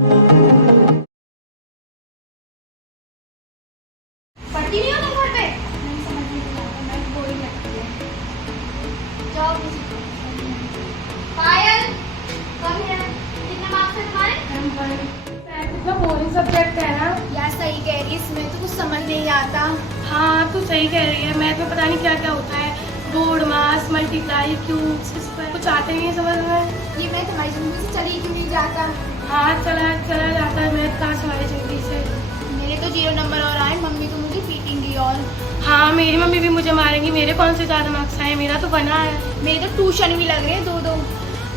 पढ़ती नहीं हो तुम घर पे? नहीं समझ में नहीं आता, मैं बोरिंग लगती है। जाओ पायल, कम है। कितने मार्क्स है तुम्हारे? कितना बोरिंग सब्जेक्ट है ना यार सही कह रही है, इसमें तो कुछ समझ नहीं आता। हाँ तू सही कह रही है, मैथ में पता नहीं क्या क्या होता है, बोर्ड मास मल्टीप्लाई क्यूब्स, कुछ आते नहीं है समझ में। ये मैं तुम्हारी जिंदगी से चली क्यों नहीं जाता? हाँ चला चला जाता है मैथ कहाँ से हमारी जिंदगी से। मेरे तो 0 नंबर और आए, मम्मी तो मुझे पीटेंगी। और हाँ मेरी मम्मी भी मुझे मारेंगी, मेरे कौन से ज़्यादा मार्क्स आए, मेरा तो बना है। मेरे तो ट्यूशन भी लग रहे हैं 2-2।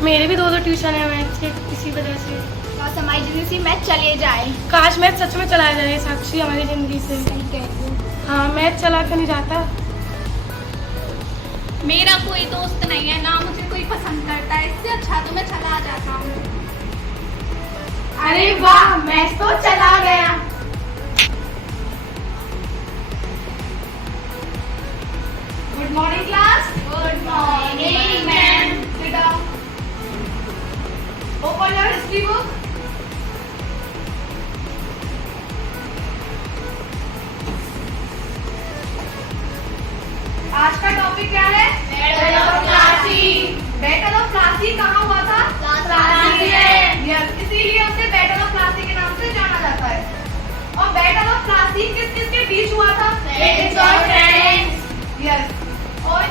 मेरे भी 2-2 ट्यूशन है मैथ से, इसी वजह से। बस हमारी जिंदगी से मैथ चले जाए। काश मैथ सच में चला जाए साक्षी हमारी ज़िंदगी से। सही कह रही हूँ। हाँ मैथ चला क्यों नहीं जाता। मेरा कोई दोस्त नहीं है, ना मुझे कोई पसंद करता है, इससे अच्छा तो मैं चला जाता हूँ। अरे वाह मैथ तो चला गया। Good morning class. Good morning ma'am. Sit down. Open your history book. आज का टॉपिक क्या है? Battle of Plassey. Battle of Plassey कहाँ हुआ था? प्लासी में। यस, इसीलिए उसे बैटल ऑफ प्लासी के नाम से जाना जाता है। और बैटल ऑफ प्लासी किस किस के बीच हुआ था? फ्रेंच और फ्रेंच। यस। और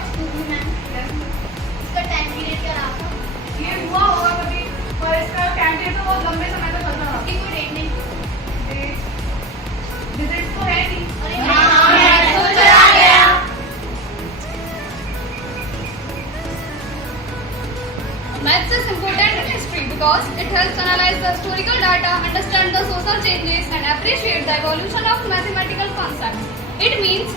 इसका टाइम पीरियड क्या रहा था? ये हुआ होगा कभी, पर इसका टाइम पीरियड तो बहुत लंबे समय तक चलता रहा। कोई डेट नहीं। डिजिट्स तो है नहीं। हाँ, तो चला गया। Maths is important in history because it helps analyze the historical data, understand the social changes, and appreciate the evolution of mathematical concepts. It means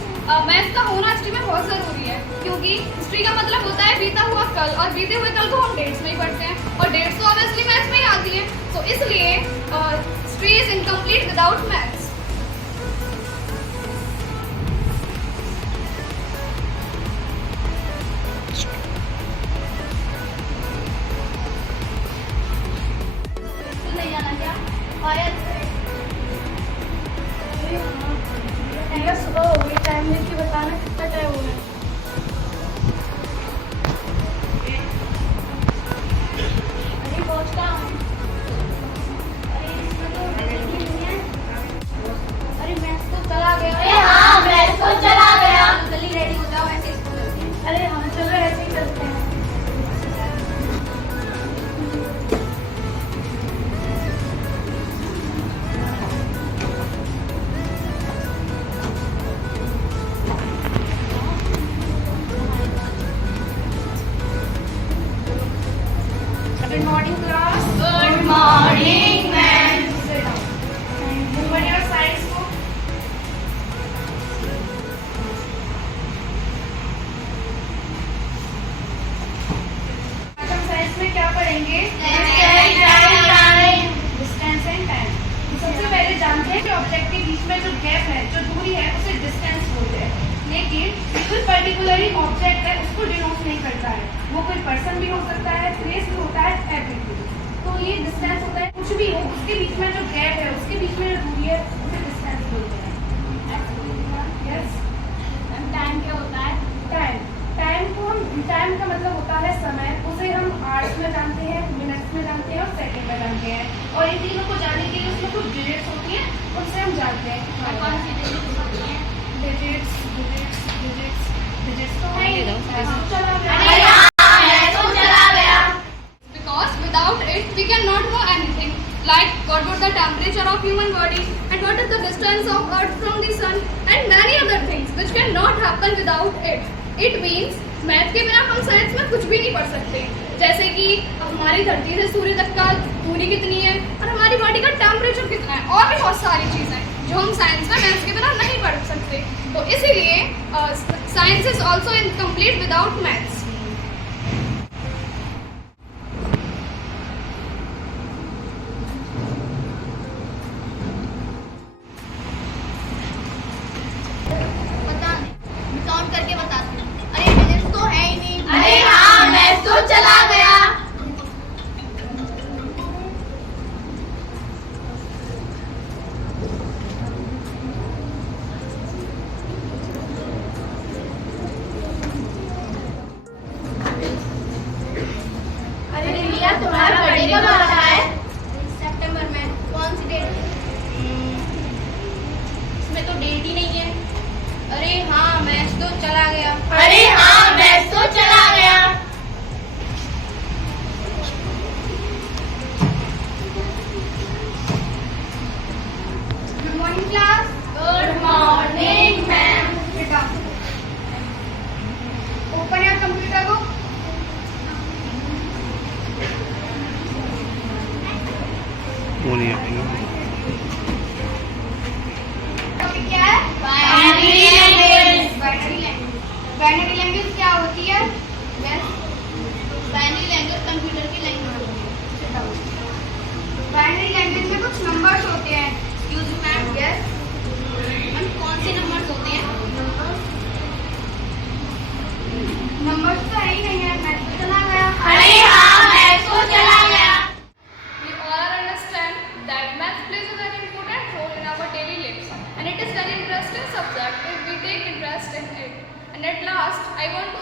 maths का होना हिस्ट्री में बहुत जरूरी है, क्योंकि हिस्ट्री का मतलब होता है बीता हुआ कल, और बीते हुए कल को हम डेट्स में ही पढ़ते हैं, और डेट्स तो ऑब्वियसली मैथ्स में ही आती है। तो इसलिए history is incomplete without maths. नहीं जाना क्या? सुबह हो गई, टाइम देख के बताना कितना टाइम हो गया। अरे पहुंचता हूँ। अरे इसमें तो जल्दी नहीं है। अरे मैथ्स तो चला गया। अरे हाँ मैथ्स तो चला गया। जल्दी रेडी हो जाओ, ऐसे इसको करते हैं। अरे हम चलो ऐसे ही करते हैं। Good morning class. Good morning ma'am. Sit down. Open your science book. आज हम साइंस में क्या पढ़ेंगे? Distance and time. सबसे पहले जानते हैं कि ऑब्जेक्ट के बीच में जो गैप है, जो दूरी है, उसे डिस्टेंस बोलते हैं। लेकिन कोई पर्टिकुलरली ऑब्जेक्ट है उसको डिनोट नहीं करता है। वो कोई पर्सन भी हो सकता है, प्लेस भी होता है, एवरीथिंग। तो ये डिस्टेंस होता है, कुछ भी हो उसके बीच में जो गैप है, उसके बीच में जो दूरी है, उसे डिस्टेंस बोलते हैं। यस। टाइम क्या होता है? टाइम का मतलब होता है समय। उसे हम आवर्स में जानते हैं, मिनट्स में जानते हैं और सेकंड में जानते हैं। और इन तीनों को जानने के लिए उसमें कुछ डिजिट्स होती हैं, उनसे हम जानते हैं। कौन सी डिजिट्स होती हैं? डिजिट्स तो है ही। चला गया। Because without it we cannot know anything, like what was the temperature of human body and what is the distance of Earth from the sun and many other things which cannot happen without it. It means math के बिना हम science में कुछ भी नहीं पढ़ सकते। जैसे कि हमारी धरती से सूर्य तक का दूरी कितनी है और हमारी बॉडी का टेम्परेचर कितना है, और भी बहुत सारी चीज़ें जो हम साइंस में मैथ्स के बिना नहीं पढ़ सकते। तो इसीलिए science is also incomplete without maths. Count करके बताती हूँ। अरे मिनट्स तो है ही नहीं। अरे हाँ मैथ्स तो चला गया। वो नहीं आ पाएंगे। टॉपिक क्या है? Binary language. बाइनरी लैंग्वेज क्या होती है? यस, बाइनरी लैंग्वेज कंप्यूटर की लैंग्वेज होती है। बाइनरी लैंग्वेज में कुछ नंबर्स होते हैं। Excuse me ma'am. यस, कौन से नंबर्स होते हैं? नंबर्स तो है ही नहीं है, मैथ तो चला गया। अरे हाँ, मैथ तो चला गया। We all understand that math plays a very important role in our daily lives, and it is very interesting subject if we take interest in it. And at last, I want